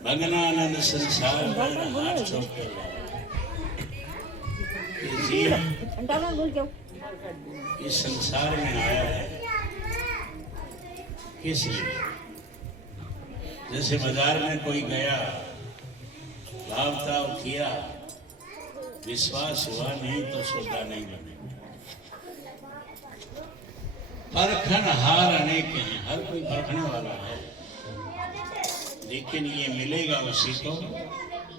भगनानंद संसार में हाथ चौके इस संसार में आया है किस लिए? जैसे बाजार में कोई गया, भाव ताव किया, विश्वास हुआ नहीं तो सौदा नहीं बनेगा। परखन हार अनेक हैं, हर कोई परखने वाला है, लेकिन ये मिलेगा उसी को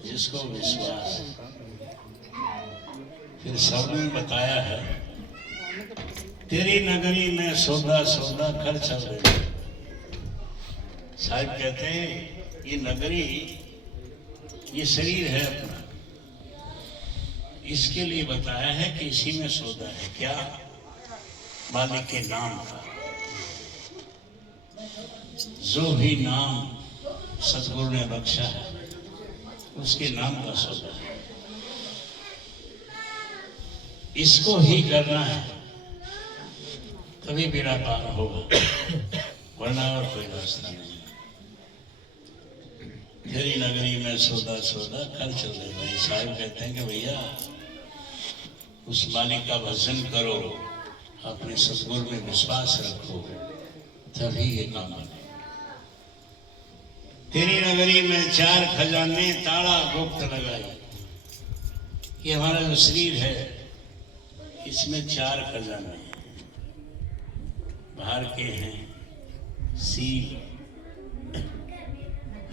जिसको विश्वास। फिर सबने बताया है, तेरी नगरी में सौदा सौदा कर चल रहे। साहब कहते हैं ये नगरी, ये शरीर है अपना, इसके लिए बताया है कि इसी में सौदा है। क्या? मालिक के नाम का। जो भी नाम सतगुरु ने बख्शा है उसके नाम का सौदा है, इसको ही करना है, तभी बेड़ा पार होगा, वरना और कोई रास्ता नहीं। तेरी नगरी में सौदा सौदा कर चल रहे। भाई साहब कहते हैं कि भैया उस मालिक का भजन करो, अपने सतगुरु में विश्वास रखो, तभी ये काम बने। तेरी नगरी में 4 खजाने ताला गुप्त लगाई। ये हमारा जो शरीर है इसमें 4 खजाने हैं, बाहर के हैं सील।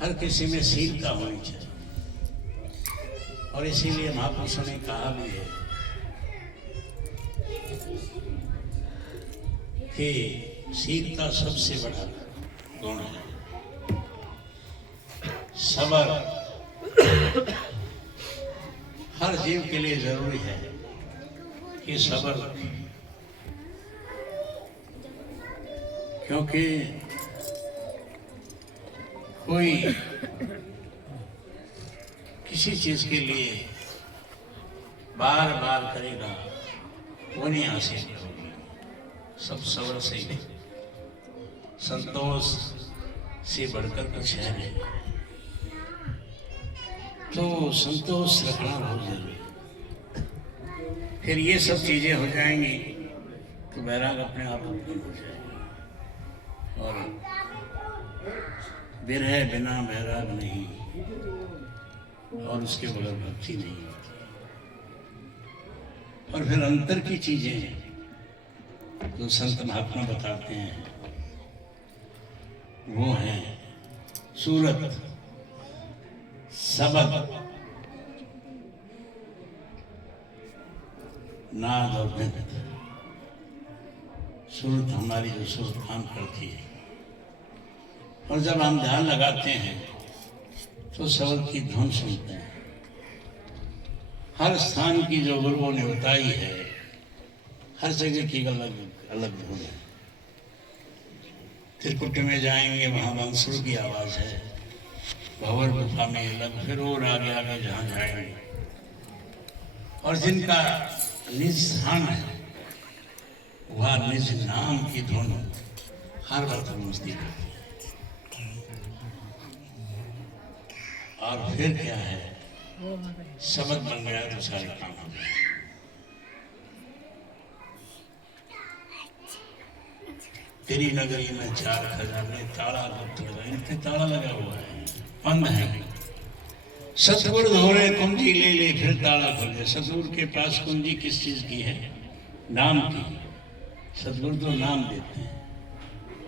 हर किसी में शीलता होनी चाहिए, और इसीलिए महापुरुषों ने कहा भी है कि शीलता सबसे बड़ा गुण है। सबर हर जीव के लिए जरूरी है कि सबर रखें, क्योंकि कोई किसी चीज के लिए बार बार करेगा वो नहीं हासिल होगी। सब सबर से ही, संतोष से बढ़कर कुछ है नहीं, तो संतोष रखना बहुत जरूरी है। फिर ये सब चीजें हो जाएंगी तो बैराग अपने आप उत्पन्न हो जाएगा। और विरह बिना बैराग नहीं, और उसके बगैर भक्ति नहीं होती। और फिर अंतर की चीजें जो संत महात्मा बताते हैं वो हैं सूरत, सबद, नाद और बिंद। सूरत हमारी जो सूरत काम करती है, और जब हम ध्यान लगाते हैं तो सबद की धुन सुनते हैं। हर स्थान की जो गुरुओं ने बताई है, हर जगह की अलग अलग धुन है। त्रिकुट में जाएंगे वहाँ बांसुर की आवाज है, भंवर गुफा में अलग, फिर और आगे आगे जहाँ जाएंगे। और जिनका निज स्थान है वह निज नाम की धुन हर वक्त गूंजती रहती है। और फिर क्या है, शब्द बन गया तो सारे काम हो गए। तेरी नगरी में 4 खजाने ताला गुप्त लगा, इन पे ताला लगा हुआ है, बंद है। सतगुरु धोरे कुंजी ले ले फिर ताला खुल गया। सतगुरु के पास कुंजी किस चीज की है? नाम की। सतगुरु तो नाम देते हैं,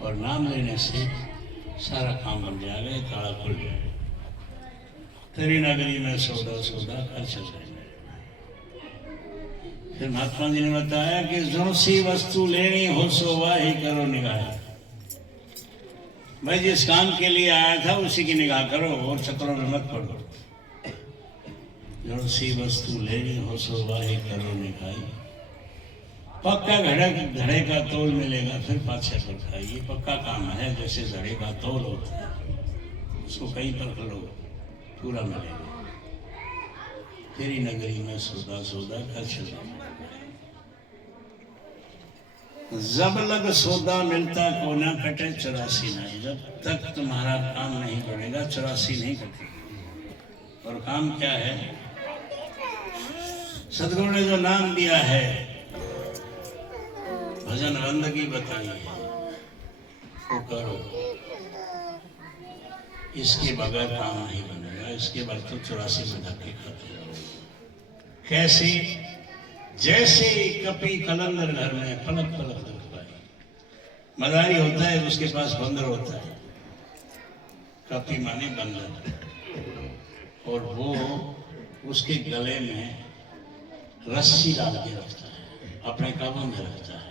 और नाम लेने से सारा काम बन जाएगा, ताला खुल जाएगा। तेरी नगरी में सौदा सौदा कर चल रहे। फिर महात्मा जी ने बताया कि जो सी वस्तु लेनी हो सो वाही करो निगाह। भाई जिस काम के लिए आया था उसी की निगाह करो, और चक्रों में मत पड़ो। जो सी वस्तु लेनी हो सो वाही करो निगाह। पक्का घड़े का तोल मिलेगा फिर पाछे पर खाइए। पक्का काम है, जैसे घड़े का तोल होता है, उसको कहीं पर करो पूरा मिलेगा। तेरी नगरी में सौदा सौदा कर चलो। जब लग सौदा मिलता को ना कटे 84 नहीं। जब तक तुम्हारा काम नहीं बढ़ेगा 84 नहीं कटेगा। और काम क्या है? सदगुरु ने जो नाम दिया है, भजन बंदगी बताई है, वो करो। इसके बगैर काम नहीं बनेगा। इसके बाद तो 84 में धक्के खाते रहो। कैसे? जैसे कपी कलंदर घर में पलक पलक दुख पाई। मदारी होता है, उसके पास बंदर होता है। कपी माने बंदर, और वो उसके गले में रस्सी डाल के रखता है, अपने काबू में रखता है।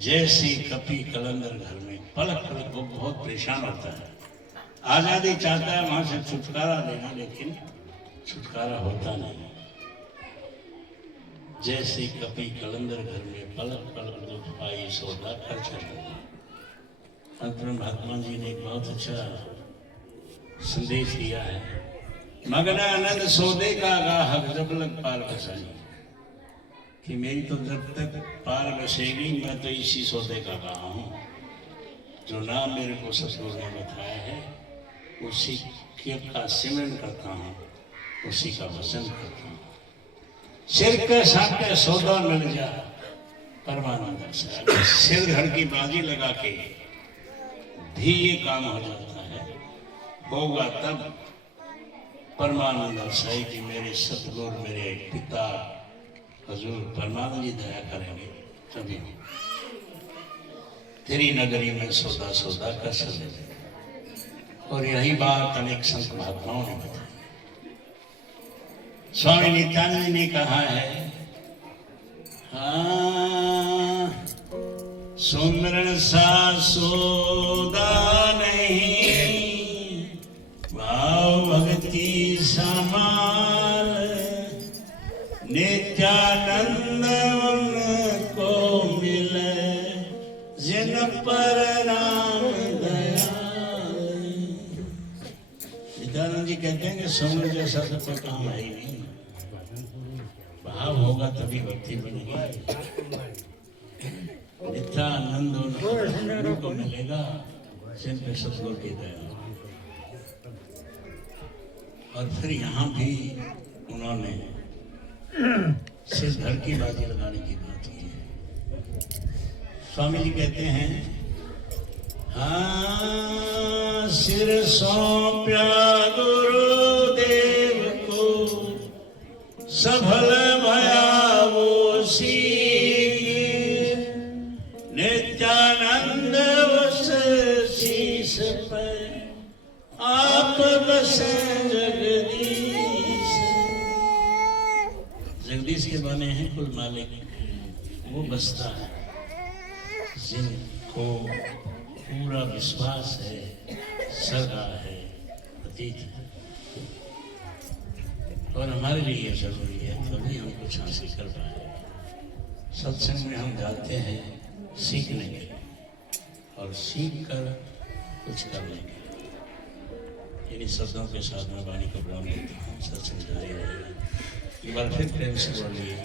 जैसे कपी कलंदर घर में पलक पलक, वो बहुत परेशान होता है, आजादी चाहता है वहां से छुटकारा लेना, लेकिन छुटकारा होता नहीं। जैसे कपी कलंदर घर में पलक पलक दुख पाई, सौदा कर चला। अंत में महात्मा जी ने एक बहुत अच्छा संदेश दिया है, मगन आनंद सौदे का गाहक जब लग पार बसाई, कि मेरी तो जब तक पार बसेगी मैं तो इसी सौदे का गाह हूँ। जो नाम मेरे को सतगुरु ने बताया है, उसी का सिमरन करता हूँ, उसी का वचन करता हूँ। सिर के साथ सौदा मिल जा परमानंद से। अगर सिर धड़ की बाजी लगा के भी ये काम हो जाता है, होगा तब परमानंद साई जी, मेरे सतगुरु, मेरे पिता हजूर परमानंद जी दया करेंगे तभी। तेरी नगरी में सौदा सौदा कर सके। और यही बात अनेक संत महात्माओं ने बताई। स्वामी नित्यानंद ने कहा है, हाँ सुमरन सा सौदा नहीं, भाव भक्ति समाल, नित्यानंद उनको मिले जिन पर राम दयाल। नित्यानंद जी कहते हैं कि समझ जैसा तो कोई काम है ही नहीं, भाव होगा तभी भक्ति बनेगी। नित्यानंद उनको मिलेगा जिन पे सतगुरु की दया। और फिर यहाँ भी उन्होंने सिर धड़ की बाजी लगाने की बात की है। स्वामी जी कहते हैं, हाँ सिर सौंप्या गुरुदेव को, सफल भया वो शीर, नित्यानंद उस शीश पर आप बसे जगदीश। जगदीश के माने हैं कुल मालिक, वो बसता है जिनको पूरा विश्वास है, सदा है, अतीत है। और हमारे लिए ये जरूरी है, तभी हम कुछ हासिल कर पाए। सत्संग में हम जाते हैं सीखने के, और सीख कर कुछ करने के। इन्हीं शब्दों के साथ मैं वाणी को विराम देता हूँ। सत्संग जारी रहेगा। एक बार फिर प्रेम से बोलिए।